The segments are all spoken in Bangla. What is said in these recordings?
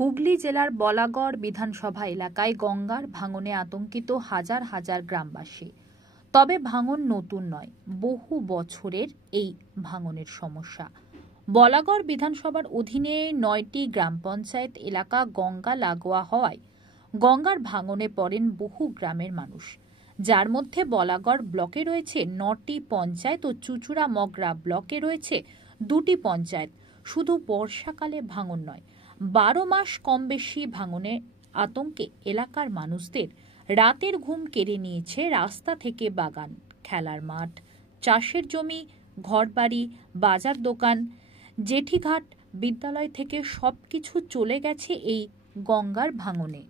হুগলি জেলার বলাগড় বিধানসভা এলাকায় গঙ্গার ভাঙনে আতঙ্কিত হাজার হাজার গ্রামবাসী। তবে ভাঙন নতুন নয়, বহু বছরের এই ভাঙনের সমস্যা। বলাগড় বিধানসভার অধীনে ৯টি গ্রাম পঞ্চায়েত এলাকা গঙ্গা লাগোয়া হওয়ায় গঙ্গার ভাঙনে পড়েন বহু গ্রামের মানুষ, যার মধ্যে বলাগড় ব্লকে রয়েছে ৯টি পঞ্চায়েত ও চুচুড়া মগরা ব্লকে রয়েছে ২টি পঞ্চায়েত। শুধু বর্ষাকালে ভাঙন নয়, ১২ মাস কম বেশি ভাঙনের আতঙ্কে এলাকার মানুষদের রাতের ঘুম কেড়ে নিয়েছে। রাস্তা থেকে বাগান, খেলার মাঠ, চাষের জমি, ঘরবাড়ি, বাজার দোকান, জেঠিঘাট, বিদ্যালয় থেকে সবকিছু চলে গেছে এই গঙ্গার ভাঙনে।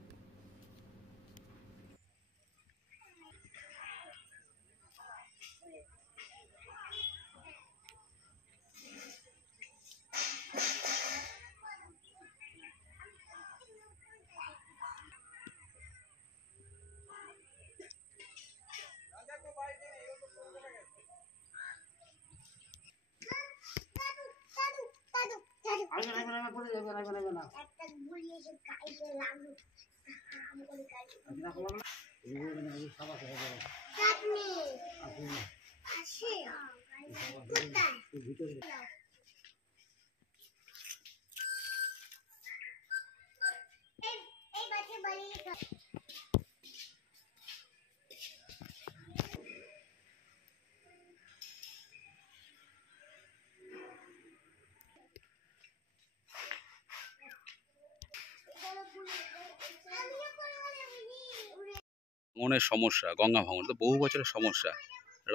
ভাঙনের সমস্যা, গঙ্গা ভাঙন তো বহু বছরের সমস্যা।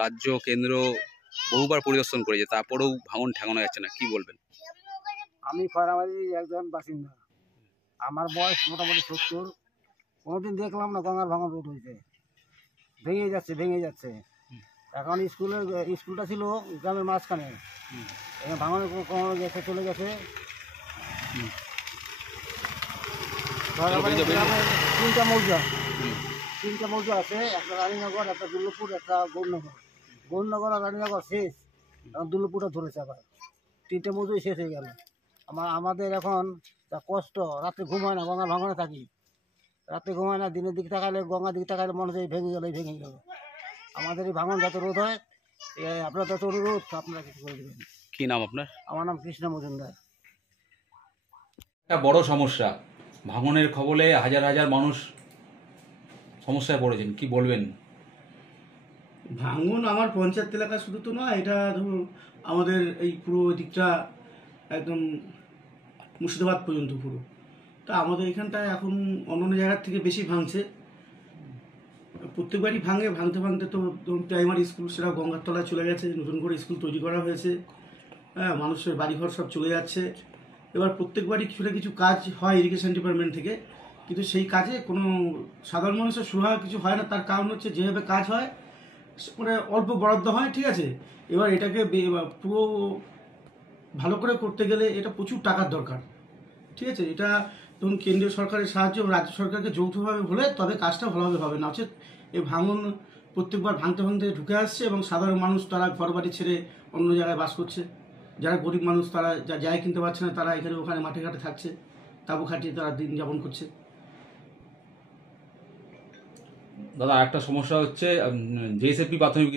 রাজ্য কেন্দ্র বহুবার পরিদর্শন করেছে, তারপরেও ভাঙন ঠেকানো যাচ্ছে না। কি বলবেন? আমি খয়রাবাড়ির একজন বাসিন্দা। আমার বয়স মোটামুটি ৭০। কোনোদিন দেখলাম না গঙ্গার ভাঙন রোধ হয়েছে। ভেঙে যাচ্ছে। এখন স্কুলটা ছিল গ্রামের মাঝখানে, ভাঙনের কোনো গেছে, চলে গেছে। তিনটা মৌজা আছে, একটা রানীনগর, একটা দুর্লভপুর, একটা গৌরনগর আর রানীনগর শেষ। এখন দুর্লভপুরটা ধরেছে, আবার 3টে মৌজাই শেষ হয়ে গেল। আমাদের এখন যা কষ্ট, রাত্রে ঘুম হয় না, গঙ্গার ভাঙনে থাকি, রাত্রে ঘুম হয় না। দিনের দিকে তাকালে, গঙ্গার দিকে তাকালে মনে হচ্ছে ভেঙে গেল। আমাদের এই ভাঙন যাতে রোধ হয়, আপনার যত অনুরোধ, আপনারা কিছু করে দেবেন। কি নাম আপনার? আমার নাম কৃষ্ণ মজুমদার। একটা বড় সমস্যা, ভাঙনের কবলে হাজার হাজার মানুষ সমস্যায় পড়েছেন। কি বলবেন? ভাঙন আমার পঞ্চায়েত এলাকা শুধু তো নয়, এটা ধরুন আমাদের এই পুরো দিকটা একদম মুর্শিদাবাদ পর্যন্ত পুরো। তা আমাদের এখানটায় এখন অন্যান্য জায়গার থেকে বেশি ভাঙছে। প্রত্যেকবারই ভাঙতে তো ধরুন প্রাইমারি স্কুল সেটা গঙ্গার তলায় চলে গেছে, নতুন করে স্কুল তৈরি করা হয়েছে। হ্যাঁ, মানুষের বাড়িঘর সব চলে যাচ্ছে। এবার প্রত্যেকবারই কিছু না কিছু কাজ হয় ইরিগেশন ডিপার্টমেন্ট থেকে, কিন্তু সেই কাজে কোনো সাধারণ মানুষের সুরাহা কিছু হয় না। তার কারণ হচ্ছে যেভাবে কাজ হয় মানে অল্প বরাদ্দ হয়, ঠিক আছে। এবার এটাকে পুরো ভালো করে করতে গেলে এটা প্রচুর টাকার দরকার, ঠিক আছে। এটা ধরুন কেন্দ্রীয় সরকারের সাহায্য, রাজ্য সরকারকে যৌথভাবে হলে তবে কাজটা ভালোভাবে হবে। না হচ্ছে এই ভাঙন প্রত্যেকবার ভাঙতে ঢুকে আসছে এবং সাধারণ মানুষ তারা ঘরবাড়ি ছেড়ে অন্য জায়গায় বাস করছে। যারা গরিব মানুষ তারা যা জায়গা কিনতে পারছে না, তারা এখানে ওখানে মাঠে ঘাটে থাকছে, তাঁবু খাটিয়ে তারা দিন যাপন করছে। দাদা, একটা সমস্যা হচ্ছে, জেএসএপি প্রাথমিক